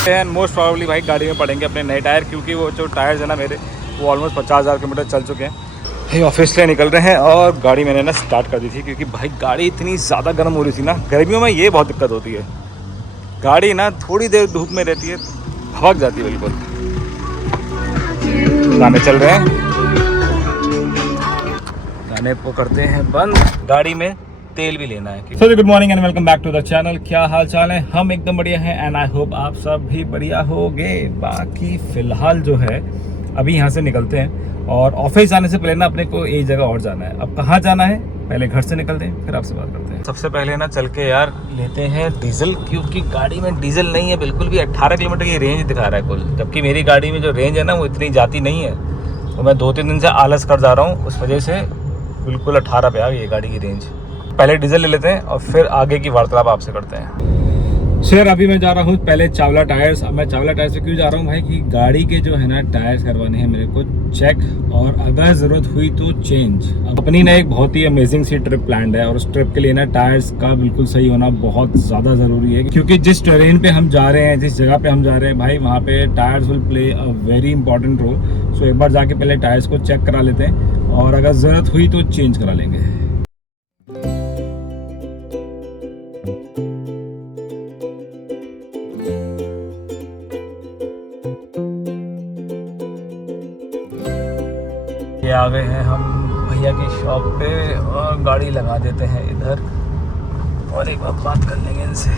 Most probably भाई गाड़ी में पड़ेंगे अपने नए टायर, क्योंकि वो जो टायर्स है ना मेरे, वो ऑलमोस्ट 50,000 किलोमीटर चल चुके हैं। भाई ऑफिस से निकल रहे हैं और गाड़ी मैंने ना स्टार्ट कर दी थी, क्योंकि भाई गाड़ी इतनी ज़्यादा गर्म हो रही थी ना। गर्मियों में ये बहुत दिक्कत होती है, गाड़ी ना थोड़ी देर धूप में रहती है भड़क जाती है बिल्कुल। गाने चल रहे हैं, गाने को करते हैं बंद, गाड़ी में तेल भी लेना है। So good morning and welcome back to the channel. क्या हाल चाल है? हम एकदम बढ़िया हैं एंड आई होप आप सब भी बढ़िया होगे। बाकी फिलहाल जो है अभी यहाँ से निकलते हैं और ऑफिस जाने से पहले ना अपने को एक जगह और जाना है। अब कहाँ जाना है, पहले घर से निकलते हैं फिर आपसे बात करते हैं। सबसे पहले ना चल के यार लेते हैं डीजल, क्योंकि गाड़ी में डीजल नहीं है बिल्कुल भी। 18 किलोमीटर की रेंज दिखा रहा है कुल, जबकि मेरी गाड़ी में जो रेंज है ना वो इतनी जाती नहीं है। तो मैं 2-3 दिन से आलस कर जा रहा हूँ, उस वजह से बिल्कुल 18 पे आ गई गाड़ी की रेंज। पहले डीजल ले लेते हैं और फिर आगे की वार्तालाप आपसे करते हैं। सर अभी मैं जा रहा हूँ पहले चावला टायर्स। अब मैं चावला टायर्स से क्यों जा रहा हूँ भाई, कि गाड़ी के जो है ना टायर्स करवाने हैं मेरे को चेक, और अगर ज़रूरत हुई तो चेंज। अपनी ना एक बहुत ही अमेजिंग सी ट्रिप प्लान्ड है और उस ट्रिप के लिए ना टायर्स का बिल्कुल सही होना बहुत ज़्यादा ज़रूरी है, क्योंकि जिस टेरेन पे हम जा रहे हैं, जिस जगह पे हम जा रहे हैं भाई, वहाँ पे tyres will play a very important role. So एक बार जाके पहले टायर्स को चेक करा लेते हैं और अगर ज़रूरत हुई तो चेंज करा लेंगे। आ गए हैं हम भैया की शॉप पे और गाड़ी लगा देते हैं इधर और एक बार बात कर लेंगे इनसे।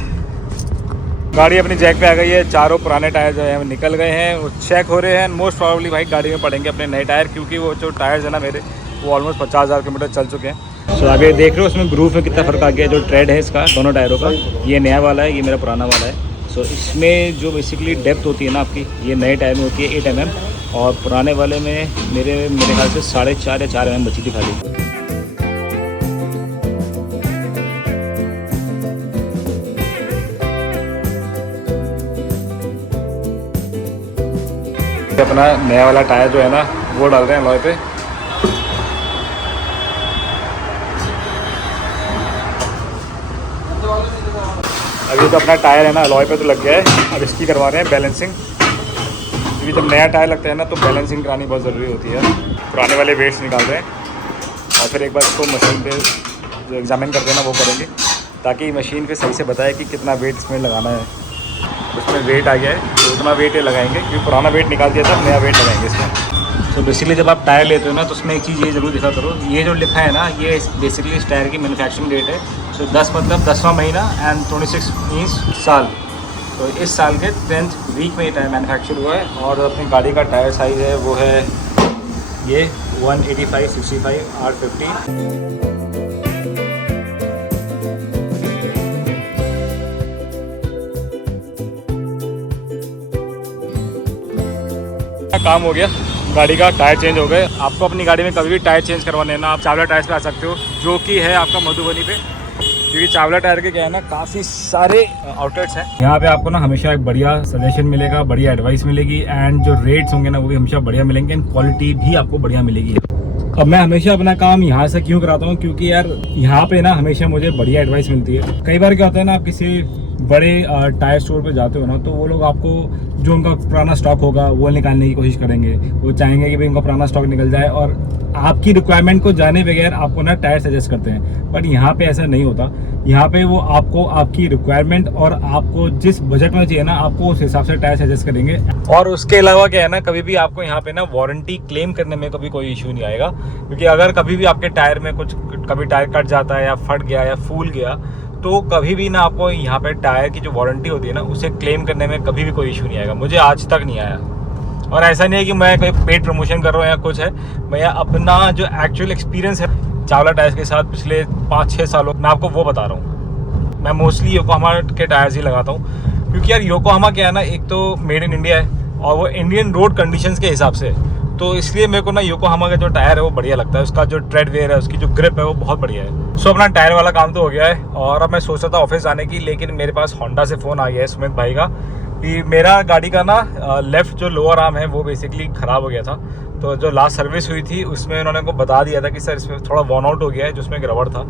गाड़ी अपनी जैक पे आ गई है, चारों पुराने टायर जो है निकल गए हैं, वो चेक हो रहे हैं। मोस्ट प्रॉब्ली भाई गाड़ी में पड़ेंगे अपने नए टायर, क्योंकि वो जो टायर्स है ना मेरे, वो ऑलमोस्ट 50,000 किलोमीटर चल चुके हैं। तो आगे देख रहे हो उसमें ग्रूव में कितना फ़र्क आ गया। जो ट्रेड है इसका दोनों टायरों का, ये नया वाला है, ये मेरा पुराना वाला है। सो इसमें जो बेसिकली डेप्थ होती है ना आपकी, ये नए टायर में होती है 8 mm, और पुराने वाले में मेरे ख्याल से 4.5 या 4 mm बची थी खाली। अपना नया वाला टायर जो है ना वो डाल रहे हैं अलॉय पे। अभी तो अपना टायर है ना अलॉय पे तो लग गया है, अब इसकी करवा रहे हैं बैलेंसिंग, क्योंकि जब नया टायर लगता है ना तो बैलेंसिंग करानी बहुत ज़रूरी होती है। पुराने वाले वेट्स निकाल रहे हैं और फिर एक बार इसको मशीन पे जो एग्जामिन करते हैं ना वो करेंगे, ताकि मशीन पे सही से बताए कि कितना वेट इसमें लगाना है। उसमें वेट आ गया है तो उतना वेट लगाएंगे, क्योंकि पुराना वेट निकाल दिया था, नया वेट लगाएंगे इसमें। तो बेसिकली जब आप टायर लेते हो ना तो उसमें एक चीज़ ये ज़रूर दिखा करो, ये जो लिखा है ना ये बेसिकली इस टायर की मैन्युफैक्चरिंग डेट है। तो 10 मतलब 10वां महीना एंड 26 मीन्स साल। तो इस साल के 10th वीक में ये टायर मैन्युफैक्चर हुआ है। और अपनी गाड़ी का टायर साइज़ है वो है ये 185/65 R50। काम हो गया, गाड़ी का टायर चेंज हो गए। आपको अपनी गाड़ी में कभी भी टायर चेंज करवाने ना, आप चावला टायर्स पे आ सकते हो, जो कि है आपका मधुबनी पे, क्योंकि चावला टायर के क्या है ना काफ़ी सारे आउटलेट्स हैं। यहाँ पे आपको ना हमेशा एक बढ़िया सजेशन मिलेगा, बढ़िया एडवाइस मिलेगी, एंड जो रेट्स होंगे ना वो भी हमेशा बढ़िया मिलेंगे, एंड क्वालिटी भी आपको बढ़िया मिलेगी। अब मैं हमेशा अपना काम यहाँ से क्यों कराता हूँ, क्योंकि यार यहाँ पे ना हमेशा मुझे बढ़िया एडवाइस मिलती है। कई बार क्या होता है ना, आप किसी बड़े टायर स्टोर पे जाते हो ना तो वो लोग आपको जो उनका पुराना स्टॉक होगा वो निकालने की कोशिश करेंगे। वो चाहेंगे कि भाई उनका पुराना स्टॉक निकल जाए और आपकी रिक्वायरमेंट को जाने बगैर आपको ना टायर सजेस्ट करते हैं। बट यहाँ पे ऐसा नहीं होता, यहाँ पे वो आपको आपकी रिक्वायरमेंट और आपको जिस बजट में चाहिए ना आपको उस हिसाब से टायर सजेस्ट करेंगे। और उसके अलावा क्या है ना, कभी भी आपको यहाँ पे ना वारंटी क्लेम करने में कभी कोई इशू नहीं आएगा, क्योंकि अगर कभी भी आपके टायर में कुछ कभी टायर कट जाता है या फट गया या फूल गया तो कभी भी ना आपको यहाँ पे टायर की जो वारंटी होती है ना उसे क्लेम करने में कभी भी कोई इशू नहीं आएगा। मुझे आज तक नहीं आया। और ऐसा नहीं है कि मैं कोई पेड प्रमोशन कर रहा हूँ या कुछ है, मैं अपना जो एक्चुअल एक्सपीरियंस है चावला टायर्स के साथ पिछले 5-6 सालों मैं आपको वो बता रहा हूँ। मैं मोस्टली योकोहामा के टायर्स ही लगाता हूँ, क्योंकि यार योकोहामा क्या है ना, एक तो मेड इन इंडिया है और वो इंडियन रोड कंडीशंस के हिसाब से, तो इसलिए मेरे को ना योकोहामा का जो टायर है वो बढ़िया लगता है। उसका जो ट्रेड वेयर है, उसकी जो ग्रिप है वो बहुत बढ़िया है। सो अपना टायर वाला काम तो हो गया है और अब मैं सोच रहा था ऑफिस जाने की, लेकिन मेरे पास होंडा से फ़ोन आ गया है सुमित भाई का कि मेरा गाड़ी का ना लेफ़्ट जो लोअर आर्म है वो बेसिकली ख़राब हो गया था। तो जो लास्ट सर्विस हुई थी उसमें उन्होंने को बता दिया था कि सर इसमें थोड़ा वॉर्न आउट हो गया है, जो उसमें एक रबड़ था,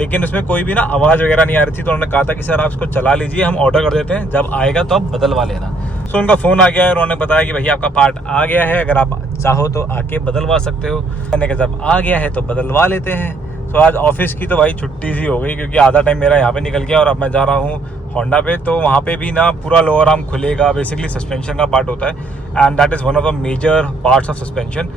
लेकिन उसमें कोई भी ना आवाज़ वगैरह नहीं आ रही थी। तो उन्होंने कहा था कि सर आप इसको चला लीजिए, हम ऑर्डर कर देते हैं, जब आएगा तो आप बदलवा लेना। सो उनका फ़ोन आ गया है, उन्होंने बताया कि भैया आपका पार्ट आ गया है, अगर आप चाहो तो आके बदलवा सकते हो। मैंने कहा जब आ गया है तो बदलवा लेते हैं। तो आज ऑफिस की तो भाई छुट्टी सी हो गई, क्योंकि आधा टाइम मेरा यहाँ पे निकल गया और अब मैं जा रहा हूँ होंडा पे। तो वहाँ पे भी ना पूरा लोअर आर्म खुलेगा, बेसिकली सस्पेंशन का पार्ट होता है and that is one of the major parts of suspension.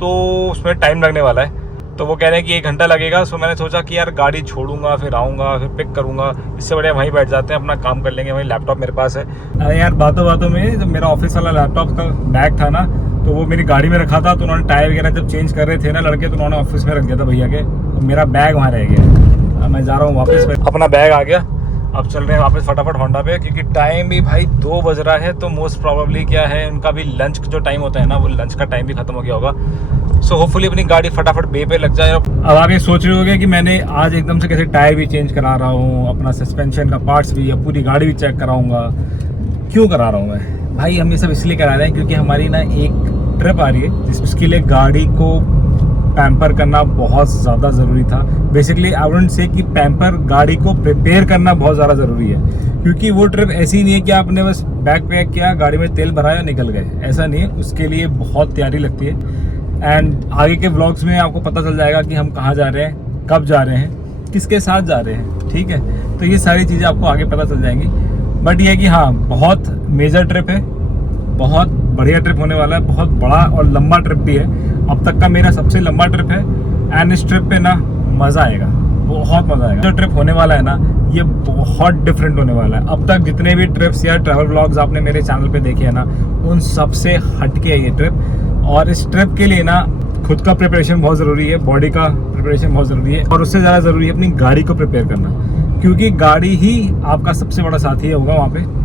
तो उसमें टाइम लगने वाला है। तो वो कह रहे हैं कि 1 घंटा लगेगा। सो मैंने सोचा कि यार गाड़ी छोड़ूंगा, फिर आऊँगा, फिर पिक करूँगा, इससे बढ़िया वहीं बैठ जाते हैं, अपना काम कर लेंगे। वहीं लैपटॉप मेरे पास है। अरे यार बातों बातों में जब मेरा ऑफिस वाला लैपटॉप का बैग था ना, तो वो मेरी गाड़ी में रखा था। तो उन्होंने टायर वगैरह जब चेंज कर रहे थे ना लड़के, तो उन्होंने ऑफिस में रख दिया था भैया के। मेरा बैग वहाँ रह गया। मैं जा रहा हूँ वापस, अपना बैग आ गया। अब चल रहे हैं वापस फटाफट होंडा पे, क्योंकि टाइम भी भाई 2 बज रहा है। तो मोस्ट प्रॉब्ली क्या है, उनका भी लंच जो टाइम होता है ना, वो लंच का टाइम भी खत्म हो गया होगा। सो होपफुली अपनी गाड़ी फटाफट बे पे लग जाए। अब आप ये सोच रहे होगे कि मैंने आज एकदम से कैसे टायर भी चेंज करा रहा हूँ, अपना सस्पेंशन का पार्ट्स भी या पूरी गाड़ी भी चेक कराऊंगा। क्यों करा रहा हूँ मैं भाई? हम ये सब इसलिए करा रहे हैं क्योंकि हमारी ना एक ट्रिप आ रही है, जिसके लिए गाड़ी को पैम्पर करना बहुत ज़्यादा ज़रूरी था। बेसिकली आई वुडंट से कि पैम्पर, गाड़ी को प्रिपेयर करना बहुत ज़्यादा ज़रूरी है। क्योंकि वो ट्रिप ऐसी नहीं है कि आपने बस बैग पैक किया, गाड़ी में तेल भराया, निकल गए, ऐसा नहीं है। उसके लिए बहुत तैयारी लगती है। एंड आगे के व्लॉग्स में आपको पता चल जाएगा कि हम कहाँ जा रहे हैं, कब जा रहे हैं, किसके साथ जा रहे हैं, ठीक है। तो ये सारी चीज़ें आपको आगे पता चल जाएंगी। बट ये है कि हाँ, बहुत मेजर ट्रिप है, बहुत बढ़िया ट्रिप होने वाला है, बहुत बड़ा और लंबा ट्रिप भी है। अब तक का मेरा सबसे लंबा ट्रिप है एंड इस ट्रिप पे ना मज़ा आएगा, बहुत मज़ा आएगा। जो ट्रिप होने वाला है ना, ये बहुत डिफरेंट होने वाला है। अब तक जितने भी ट्रिप्स या ट्रैवल व्लॉग्स आपने मेरे चैनल पे देखे हैं ना, उन सबसे हटके है ये ट्रिप। और इस ट्रिप के लिए ना खुद का प्रिपरेशन बहुत ज़रूरी है, बॉडी का प्रिपरेशन बहुत ज़रूरी है, और उससे ज़्यादा ज़रूरी है अपनी गाड़ी को प्रिपेयर करना, क्योंकि गाड़ी ही आपका सबसे बड़ा साथी होगा वहाँ पे।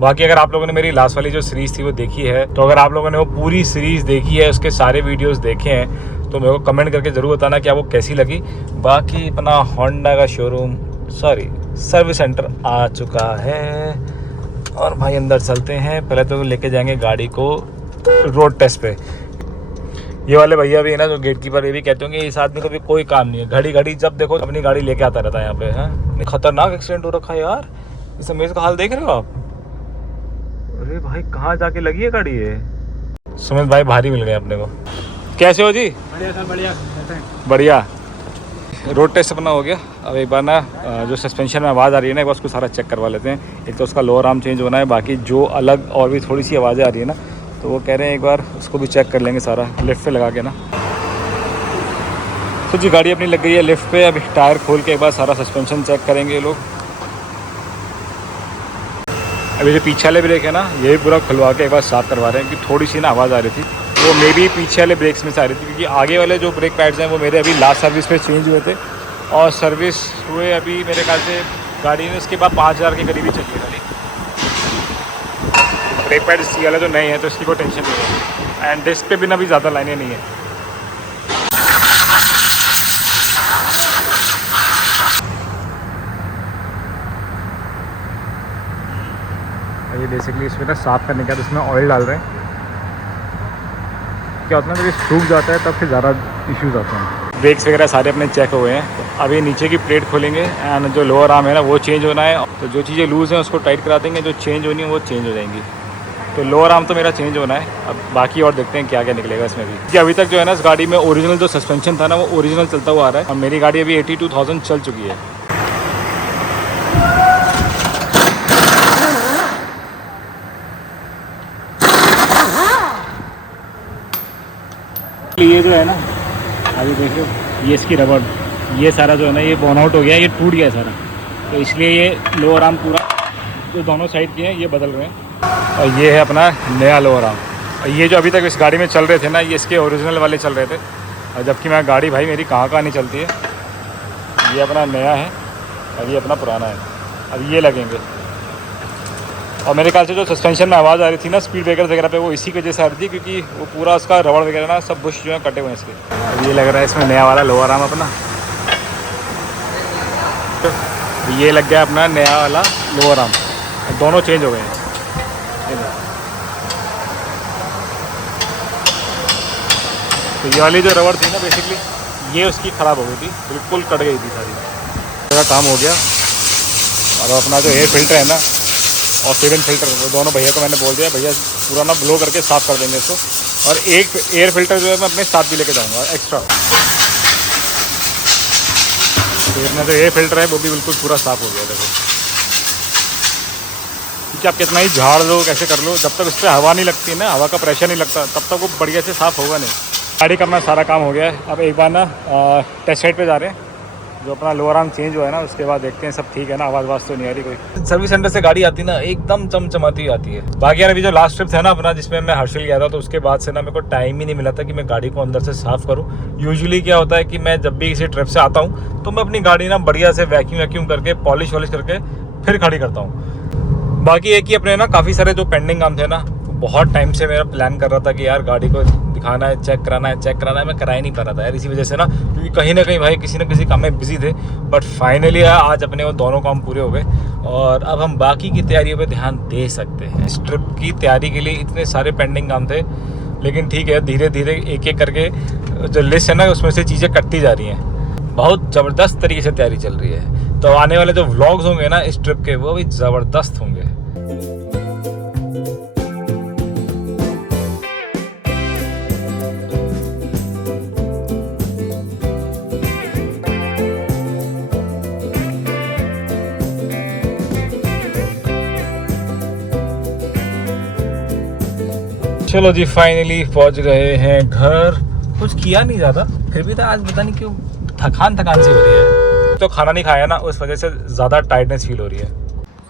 बाकी अगर आप लोगों ने मेरी लास्ट वाली जो सीरीज़ थी वो देखी है, तो अगर आप लोगों ने वो पूरी सीरीज़ देखी है, उसके सारे वीडियोस देखे हैं, तो मेरे को कमेंट करके ज़रूर बताना कि आपको कैसी लगी। बाकी अपना होंडा का शोरूम, सॉरी सर्विस सेंटर आ चुका है और भाई अंदर चलते हैं। पहले तो लेके जाएंगे गाड़ी को रोड टेस्ट पे। ये वाले भैया भी है ना जो गेट कीपर, ये भी कहते होंगे इस आदमी को भी कोई काम नहीं है, घड़ी घड़ी जब देखो अपनी गाड़ी लेके आता रहता है यहाँ पे। है खतरनाक एक्सीडेंट हो रखा है यार, इस अमेज का हाल देख रहे हो आप? अरे भाई कहाँ जाके लगी है गाड़ी ये। सुमित भाई भारी मिल गए अपने को। कैसे हो जी? बढ़िया सर, बढ़िया। बढ़िया। रोड टेस्ट अपना हो गया। अब एक बार ना जो सस्पेंशन में आवाज़ आ रही है ना, एक बार उसको सारा चेक करवा लेते हैं। एक तो उसका लोअर आर्म चेंज होना है, बाकी जो अलग और भी थोड़ी सी आवाज़ें आ रही है ना, तो वो कह रहे हैं एक बार उसको भी चेक कर लेंगे सारा लिफ्ट पे लगा के ना। तो जी गाड़ी अपनी लग गई है लिफ्ट पे। अभी टायर खोल के एक बार सारा सस्पेंशन चेक करेंगे ये लोग। अभी जो पीछे वाले ब्रेक है ना, ये भी पूरा खुलवा के एक बार साफ़ करवा रहे हैं, कि थोड़ी सी ना आवाज़ आ रही थी, वो मे बी पीछे वाले ब्रेक्स में से आ रही थी, क्योंकि आगे वाले जो ब्रेक पैड्स हैं वो मेरे अभी लास्ट सर्विस पे चेंज हुए थे, और सर्विस हुए अभी मेरे ख्याल से गाड़ी ने उसके बाद 5000 के करीब ही चली गाड़ी। ब्रेक पैड सी वाले तो नए हैं, तो इसकी कोई टेंशन नहीं है। एंड डिस्क पे भी ना भी ज़्यादा लाइनें नहीं है। ये बेसिकली इसमें ना साफ़ करने के बाद इसमें ऑयल डाल रहे हैं। क्या होता है ना, जब सूख जाता है तब फिर ज़्यादा इश्यूज़ आते हैं। ब्रेक्स वगैरह सारे अपने चेक हो गए हैं। अब ये नीचे की प्लेट खोलेंगे एंड जो लोअर आर्म है ना वो चेंज होना है। तो जो चीज़ें लूज़ हैं उसको टाइट करा देंगे, जो चेंज होनी है वो चेंज हो जाएंगी। तो लोअर आर्म तो मेरा चेंज होना है। अब बाकी और देखते हैं क्या क्या निकलेगा इसमें भी, क्योंकि अभी तक जो है ना इस गाड़ी में ओरिजिनल जो सस्पेंशन था ना वो ओरिजिनल चलता हुआ आ रहा है। और मेरी गाड़ी अभी 82,000 चल चुकी है। ये जो है ना, अभी देखो ये इसकी रबड़, ये सारा जो है ना ये बॉर्न आउट हो गया, ये टूट गया सारा। तो इसलिए ये लोअर आर्म पूरा जो दोनों साइड के हैं ये बदल रहे हैं। और ये है अपना नया लोअर आर्म। और ये जो अभी तक इस गाड़ी में चल रहे थे ना, ये इसके ओरिजिनल वाले चल रहे थे। और जबकि मैं गाड़ी भाई मेरी कहाँ नहीं चलती है। ये अपना नया है और ये अपना पुराना है। अब ये लगेंगे। और मेरे ख्याल से जो सस्पेंशन में आवाज़ आ रही थी ना स्पीड ब्रेकर वगैरह पे, वो इसी की वजह से आ रही थी, क्योंकि वो पूरा उसका रबड़ वगैरह ना सब बुश जो है कटे हुए हैं इसके। अब ये लग रहा है इसमें नया वाला लोअर आर्म अपना। ये लग गया अपना नया वाला लोअर आर्म, दोनों चेंज हो गए हैं। तो ये वाली जो रबड़ थी ना बेसिकली ये उसकी ख़राब हो गई थी, बिल्कुल कट गई थी सारी। मेरा काम हो गया। और अपना जो एयर फिल्टर है ना ऑक्सीजन फिल्टर, वो दोनों भैया को मैंने बोल दिया भैया पूरा ना ब्लो करके साफ़ कर देंगे इसको। और एक एयर फिल्टर जो है मैं अपने साथ भी लेके जाऊँगा एक्स्ट्रा। तो इसमें जो एयर फिल्टर है वो भी बिल्कुल पूरा साफ़ हो गया देखो। क्योंकि आप कितना ही झाड़ लो कैसे कर लो, जब तक इस पर हवा नहीं लगती ना, हवा का प्रेशर नहीं लगता, तब तक वो बढ़िया से साफ़ होगा नहीं। गाड़ी का अपना सारा काम हो गया है। अब एक बार ना टेस्ट साइड पे जा रहे हैं, जो अपना लोअर आर्म चेंज हुआ है ना, उसके बाद देखते हैं सब ठीक है ना, आवाज़ तो नहीं आ रही कोई। सर्विस सेंटर से गाड़ी आती ना एकदम चमचमाती आती है। बाकी यार अभी जो लास्ट ट्रिप था ना अपना, जिसमें मैं हर्षिल गया था, तो उसके बाद से ना मेरे को टाइम ही नहीं मिला था कि मैं गाड़ी को अंदर से साफ़ करूँ। यूजुअली क्या होता है कि मैं जब भी किसी ट्रिप से आता हूँ तो मैं अपनी गाड़ी ना बढ़िया से वैक्यूम करके पॉलिश वॉलिश करके फिर खड़ी करता हूँ। बाकी एक ही अपने ना काफ़ी सारे जो पेंडिंग काम थे ना, बहुत टाइम से मेरा प्लान कर रहा था कि यार गाड़ी को दिखाना है, चेक कराना है, मैं करा ही नहीं पा रहा था यार, इसी वजह से ना, क्योंकि कहीं ना कहीं भाई किसी न किसी काम में बिजी थे। बट फाइनली आज अपने वो दोनों काम पूरे हो गए और अब हम बाकी की तैयारियों पे ध्यान दे सकते हैं। इस ट्रिप की तैयारी के लिए इतने सारे पेंडिंग काम थे, लेकिन ठीक है धीरे धीरे एक एक करके जो लिस्ट है ना उसमें से चीज़ें कटती जा रही हैं। बहुत ज़बरदस्त तरीके से तैयारी चल रही है। तो आने वाले जो व्लॉग्स होंगे ना इस ट्रिप के, वो भी ज़बरदस्त होंगे। चलो जी फाइनली पहुंच गए हैं घर। कुछ किया नहीं ज़्यादा, फिर भी था आज पता नहीं क्यों थकान सी हो रही है। तो खाना नहीं खाया ना, उस वजह से ज़्यादा टायर्डनेस फील हो रही है।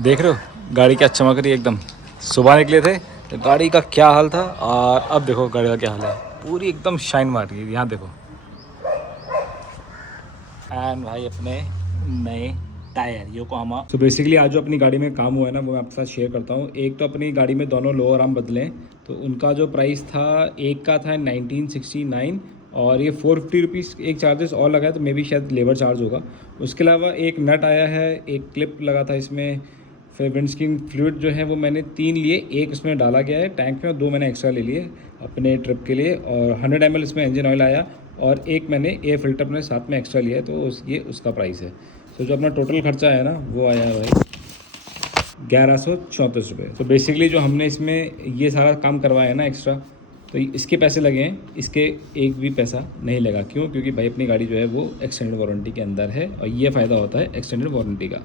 देख रहे हो गाड़ी क्या चमक रही है एकदम। सुबह निकले थे तो गाड़ी का क्या हाल था और अब देखो गाड़ी का क्या हाल है, पूरी एकदम शाइन मार रही है। यहाँ देखो एंड भाई अपने नए टायर योकोहामा। तो बेसिकली आज जो अपनी गाड़ी में काम हुआ है ना वो मैं आपके साथ शेयर करता हूँ। एक तो अपनी गाड़ी में दोनों लोअर आर्म बदले, तो उनका जो प्राइस था, एक का था 1969 और ये 450 रुपीज़ एक चार्जेस और लगा है, तो मे भी शायद लेबर चार्ज होगा। उसके अलावा एक नट आया है, एक क्लिप लगा था इसमें, फिर विंडस्क्रीन फ्लूइड जो है वो मैंने 3 लिए, एक उसमें डाला गया है टैंक में और 2 मैंने एक्स्ट्रा ले लिए अपने ट्रिप के लिए, और 100 ml इसमें इंजन ऑयल आया और एक मैंने एयर फिल्टर अपने साथ में एक्स्ट्रा लिया है, तो ये उसका प्राइस है। तो जो अपना टोटल खर्चा है ना वो आया है भाई 1134 रुपये। तो बेसिकली जो हमने इसमें ये सारा काम करवाया है ना एक्स्ट्रा, तो इसके पैसे लगे हैं, इसके एक भी पैसा नहीं लगा। क्यों? क्योंकि भाई अपनी गाड़ी जो है वो एक्सटेंडेड वारंटी के अंदर है और ये फ़ायदा होता है एक्सटेंडेड वारंटी का।